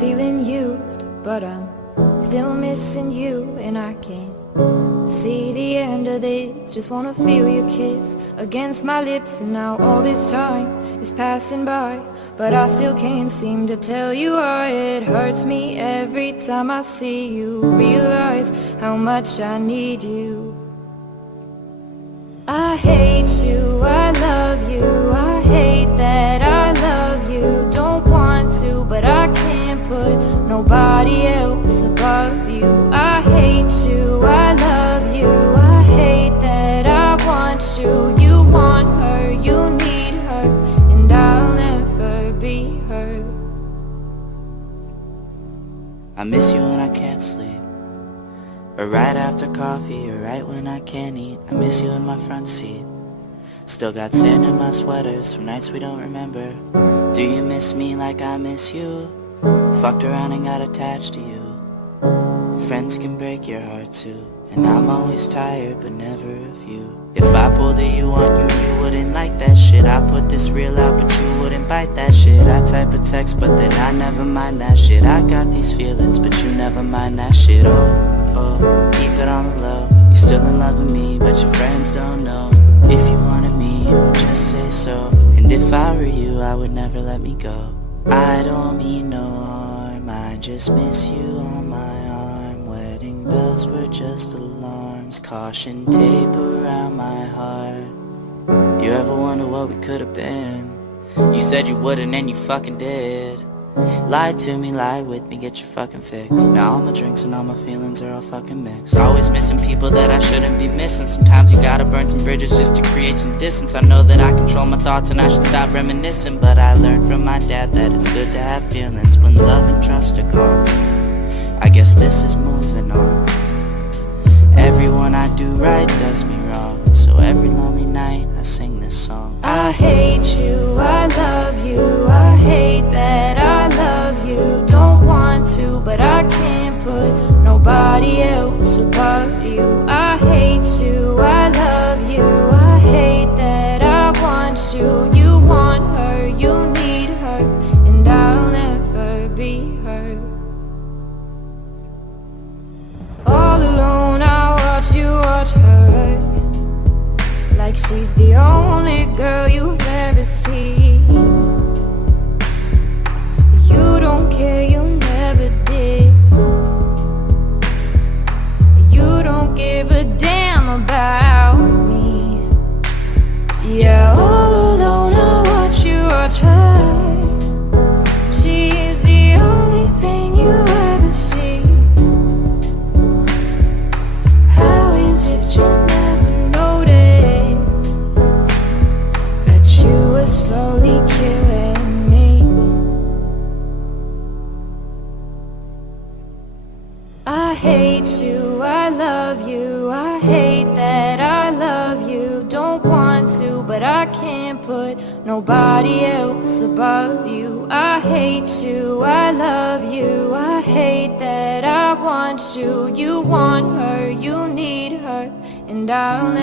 feeling used, but I'm still missing you, and I can't see the end of this. Just wanna feel your kiss against my lips, and now all this time is passing by, but I still can't seem to tell you why. It hurts me every time I see you, realize how much I need you. I hate you, I love you, I hate that I love you. Don't want to, but I can't put nobody else above you. I hate you, I love you, I hate that I want you. You want her, you need her, and I'll never be her. I miss you when I can't sleep, or right after coffee, or right when I can't eat. I miss you in my front seat. Still got sand in my sweaters from nights we don't remember. Do you miss me like I miss you? Fucked around and got attached to you. Friends can break your heart too, and I'm always tired but never of you. If I pulled a you on you, you wouldn't like that shit. I put this reel out but you wouldn't bite that shit. I type a text but then I never mind that shit. I got these feelings but you never mind that shit. Oh, keep it on the low. You're still in love with me but your friends don't know. If you wanted me, you would just say so. And if I were you, I would never let me go. I don't mean no harm, I just miss you on my arm. Wedding bells were just alarms, caution tape around my heart. You ever wonder what we could have been? You said you wouldn't and you fucking did. Lie to me, lie with me, get your fucking fix. Now all my drinks and all my feelings are all fucking mixed. Always missing people that I shouldn't be missing. Sometimes you gotta burn some bridges just to create some distance. I know that I control my thoughts and I should stop reminiscing, but I learned from my dad that it's good to have feelings when love and trust are gone. I guess this is moving on. Everyone I do right does me wrong, so every lonely night I sing this song. I hate you, I love you, I hate that I love you. Don't want to, but I can't put nobody else above you. I hate you, I love you, I hate that I want you. You want her, you need her, and I'll never be her. All alone I watch her, like she's the only girl you've ever seen. You don't care, you never did. You don't give a damn about me. Yeah, all alone I watch her. She's the only thing you ever see. How is it you never notice that you were slowly killing me? I hate you, I love you, I hate that I love you. Don't want to, but I can't put nobody else above you. I hate you, I love you, I hate that I want you. You want her, you need her, and I'll never